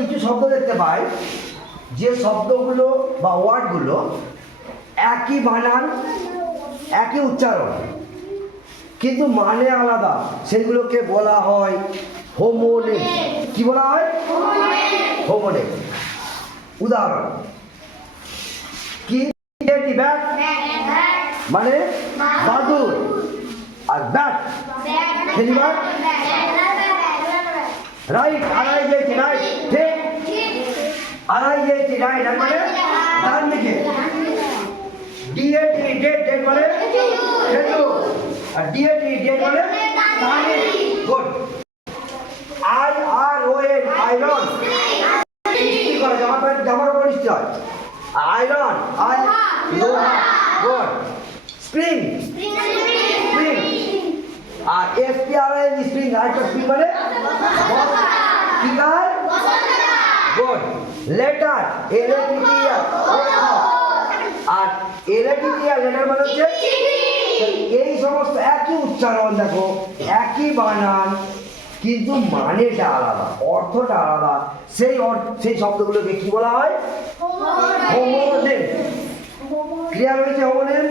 কিছু শব্দ দেখতে পাই যে শব্দগুলো বা ওয়ার্ডগুলো একই বানান, একই উচ্চারণ, কিন্তু মানে আলাদা, সেগুলোকে বলা হয় হোমোনিম। কি বলা হয়? হোমোনিম। উদাহরণ কি? ব্যাট মানে বাদুর, আর ব্যাট খেলিবার। রাইট, আড়াই গেছি, রাইট, ঠিক, আড়াই গেছি, রাইট মানে ডান দিকে। ডিএটি, ডেট, ডেট মানে খেজুর, আর ডিএটি, ডেট মানে ডানে। Good. I R O N, iron, ইস্ত্রি করে, জামার উপর ইস্ত্রি হয়। আয়রন, আই লোহা। গুড। স্প্রিং, স্প্রিং, আর এসপিআরএন, স্প্রিং, আরেকটা স্প্রিং মানে স্পিকার। গুড। লেটার, এলএটিটিআর, আর এলএটিটিআর লেটার মানে হচ্ছে। এই সমস্ত একই উচ্চারণ, দেখো একই বানান, কিন্তু মানেটা আলাদা, অর্থটা আলাদা। সেই শব্দগুলোকে কি বলা হয়? হোমোনিম। ক্লিয়ার হয়েছে? হোমোনিম।